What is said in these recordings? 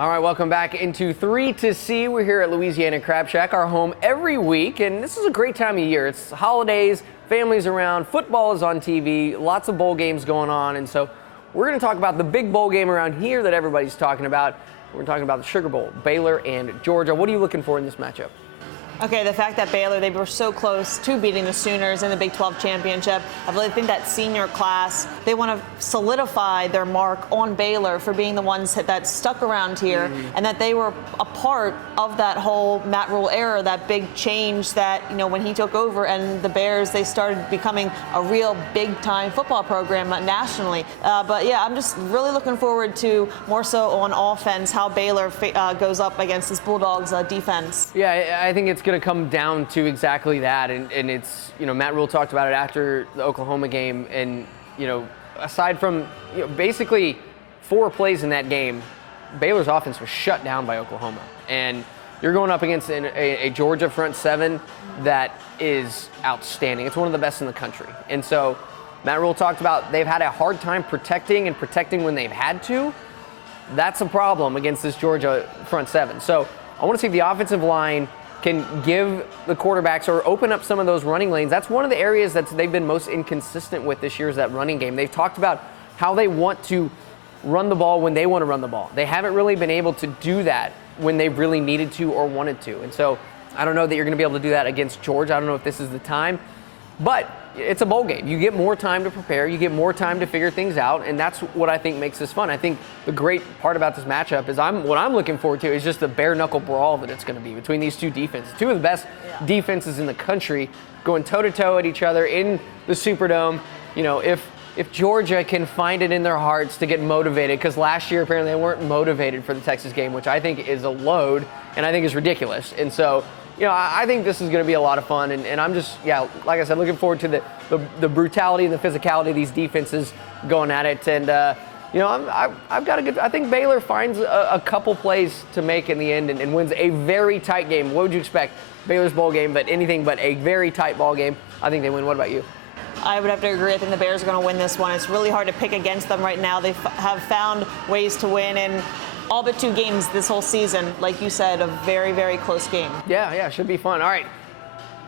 All right, welcome back into 3 to C. We're here at Louisiana Crab Shack, our home every week, and this is a great time of year. It's holidays, families around, football is on TV, lots of bowl games going on, and so we're going to talk about the big bowl game around here that everybody's talking about. We're talking about the Sugar Bowl, Baylor and Georgia. What are you looking for in this matchup? Okay, the fact that Baylor, they were so close to beating the Sooners in the Big 12 championship. I really think that senior class, they want to solidify their mark on Baylor for being the ones that stuck around here and that they were a part of that whole Matt Rule era, that big change that, when he took over and the Bears, they started becoming a real big-time football program nationally. But yeah, I'm just really looking forward to more so on offense, how Baylor goes up against this Bulldogs defense. Yeah, I think it's going to come down to exactly that, and it's, Matt Rule talked about it after the Oklahoma game, and aside from basically 4 plays in that game, Baylor's offense was shut down by Oklahoma, and you're going up against a Georgia front seven that is outstanding. It's one of the best in the country, and so Matt Rule talked about they've had a hard time protecting when they've had to. That's a problem against this Georgia front seven. So I want to see if the offensive line can give the quarterbacks or open up some of those running lanes. That's one of the areas that they've been most inconsistent with this year, is that running game. They've talked about how they want to run the ball when they want to run the ball. They haven't really been able to do that when they really needed to or wanted to. And so I don't know that you're going to be able to do that against Georgia. I don't know if this is the time, but it's a bowl game. You get more time to prepare. You get more time to figure things out, and that's what I think makes this fun. I think the great part about this matchup is what I'm looking forward to is just the bare-knuckle brawl that it's going to be between these two defenses. Two of the best defenses in the country going toe-to-toe at each other in the Superdome. If Georgia can find it in their hearts to get motivated, because last year apparently they weren't motivated for the Texas game, which I think is a load and I think is ridiculous. And so I think this is going to be a lot of fun, and I'm just, like I said, looking forward to the brutality and the physicality of these defenses going at it. And, I've got I think Baylor finds a couple plays to make in the end and wins a very tight game. What would you expect? Baylor's bowl game, but anything but a very tight ball game. I think they win. What about you? I would have to agree. I think the Bears are going to win this one. It's really hard to pick against them right now. They have found ways to win in all but 2 games this whole season. Like you said, a very, very close game. Yeah, should be fun. All right.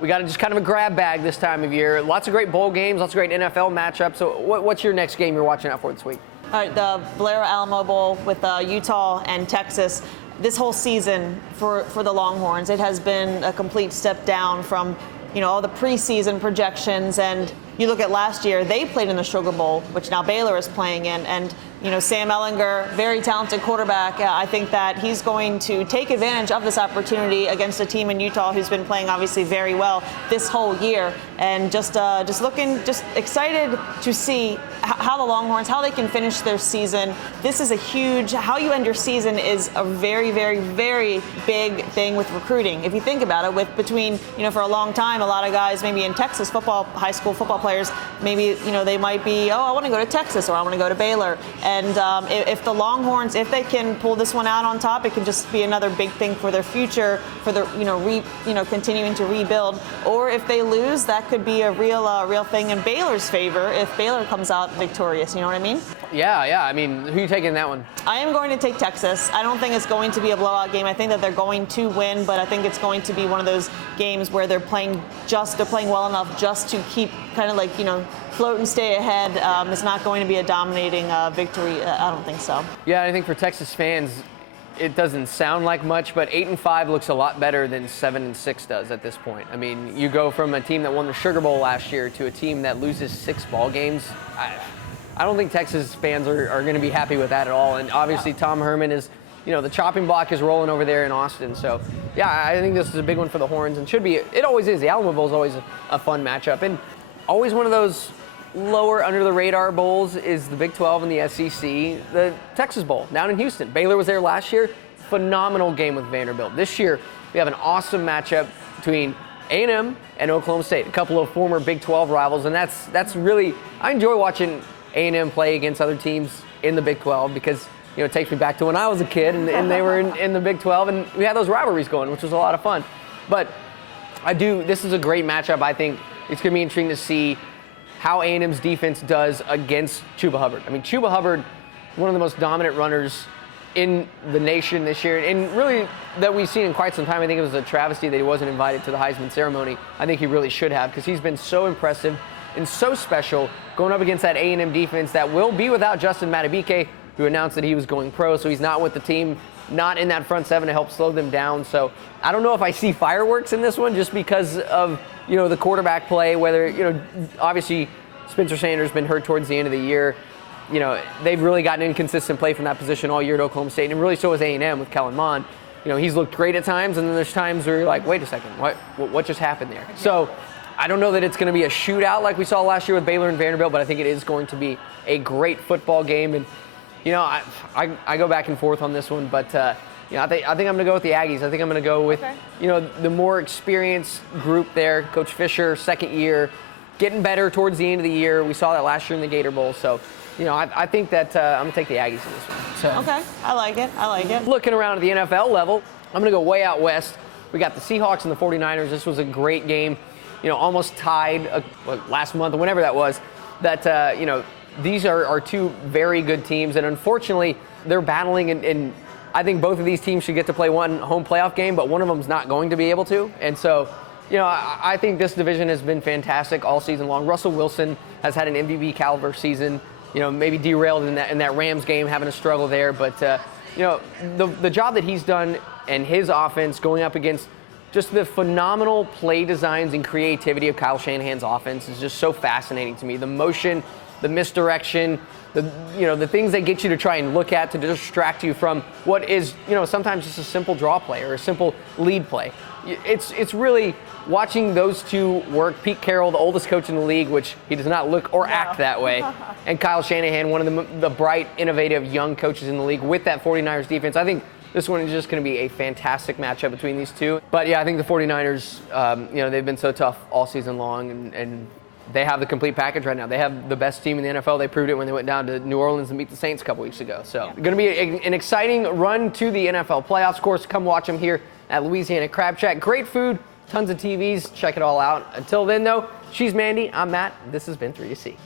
We got just kind of a grab bag this time of year. Lots of great bowl games, lots of great NFL matchups. So what's your next game you're watching out for this week? All right, the Blair Alamo Bowl with Utah and Texas. This whole season for the Longhorns, it has been a complete step down from all the preseason projections. And you look at last year, they played in the Sugar Bowl, which now Baylor is playing in. And Sam Ehlinger, very talented quarterback. I think that he's going to take advantage of this opportunity against a team in Utah who's been playing obviously very well this whole year. And just excited to see how the Longhorns, how they can finish their season. This is how you end your season is a very, very, very big thing with recruiting. If you think about it, between for a long time, a lot of guys maybe in Texas football, high school football players, maybe they might be, I want to go to Texas or I want to go to Baylor. And if the Longhorns, if they can pull this one out on top, it can just be another big thing for their future, for their continuing to rebuild. Or if they lose, that could be a real thing in Baylor's favor if Baylor comes out victorious. You know what I mean? Yeah. I mean, who are you taking in that one? I am going to take Texas. I don't think it's going to be a blowout game. I think that they're going to win, but I think it's going to be one of those games where they're playing well enough just to keep kind of float and stay ahead. It's not going to be a dominating victory. I don't think so. Yeah, I think for Texas fans, it doesn't sound like much, but 8-5 looks a lot better than 7-6 does at this point. I mean, you go from a team that won the Sugar Bowl last year to a team that loses 6 ball games. I don't think Texas fans are going to be happy with that at all. And obviously, Tom Herman is, the chopping block is rolling over there in Austin. So, yeah, I think this is a big one for the Horns, and should be. It always is. The Alamo Bowl is always a fun matchup, and always one of those lower under the radar bowls is the Big 12 and the SEC. The Texas Bowl down in Houston. Baylor was there last year. Phenomenal game with Vanderbilt. This year, we have an awesome matchup between A&M and Oklahoma State, a couple of former Big 12 rivals, and that's really, I enjoy watching A&M play against other teams in the Big 12 because it takes me back to when I was a kid and they were in the Big 12, and we had those rivalries going, which was a lot of fun. But this is a great matchup. I think it's going to be interesting to see how A&M's defense does against Chuba Hubbard. I mean, Chuba Hubbard, one of the most dominant runners in the nation this year, and really that we've seen in quite some time. I think it was a travesty that he wasn't invited to the Heisman ceremony. I think he really should have, because he's been so impressive and so special going up against that A&M defense that will be without Justin Madubuike, who announced that he was going pro, so he's not with the team, not in that front seven to help slow them down. So I don't know if I see fireworks in this one just because of, the quarterback play, whether, obviously Spencer Sanders been hurt towards the end of the year. They've really gotten inconsistent play from that position all year at Oklahoma State, and really so has A&M with Kellen Mond. He's looked great at times, and then there's times where you're like, wait a second, what just happened there? So I don't know that it's going to be a shootout like we saw last year with Baylor and Vanderbilt, but I think it is going to be a great football game. And, I go back and forth on this one, but, I think I'm going to go with the Aggies. I think I'm going to go with, the more experienced group there. Coach Fisher, second year, getting better towards the end of the year. We saw that last year in the Gator Bowl. So, I think that I'm going to take the Aggies in this one. So, okay, I like it. Looking around at the NFL level, I'm going to go way out west. We got the Seahawks and the 49ers. This was a great game, almost tied last month or whenever that was. That, these are two very good teams, and unfortunately, they're battling, and I think both of these teams should get to play one home playoff game, but one of them's not going to be able to. And so, I think this division has been fantastic all season long. Russell Wilson has had an MVP caliber season. Maybe derailed in that Rams game, having a struggle there. But, the job that he's done and his offense going up against just the phenomenal play designs and creativity of Kyle Shanahan's offense is just so fascinating to me. The motion, the misdirection, the things that get you to try and look at to distract you from what is, sometimes just a simple draw play or a simple lead play. It's really watching those two work. Pete Carroll, the oldest coach in the league, which he does not look or act that way, and Kyle Shanahan, one of the bright, innovative young coaches in the league with that 49ers defense. I think this one is just going to be a fantastic matchup between these two. But yeah, I think the 49ers, they've been so tough all season long, and they have the complete package right now. They have the best team in the NFL. They proved it when they went down to New Orleans and beat the Saints a couple weeks ago. So going to be an exciting run to the NFL playoffs. Of course, come watch them here at Louisiana Crab Shack. Great food, tons of TVs. Check it all out. Until then, though, she's Mandy. I'm Matt. This has been 3 to C.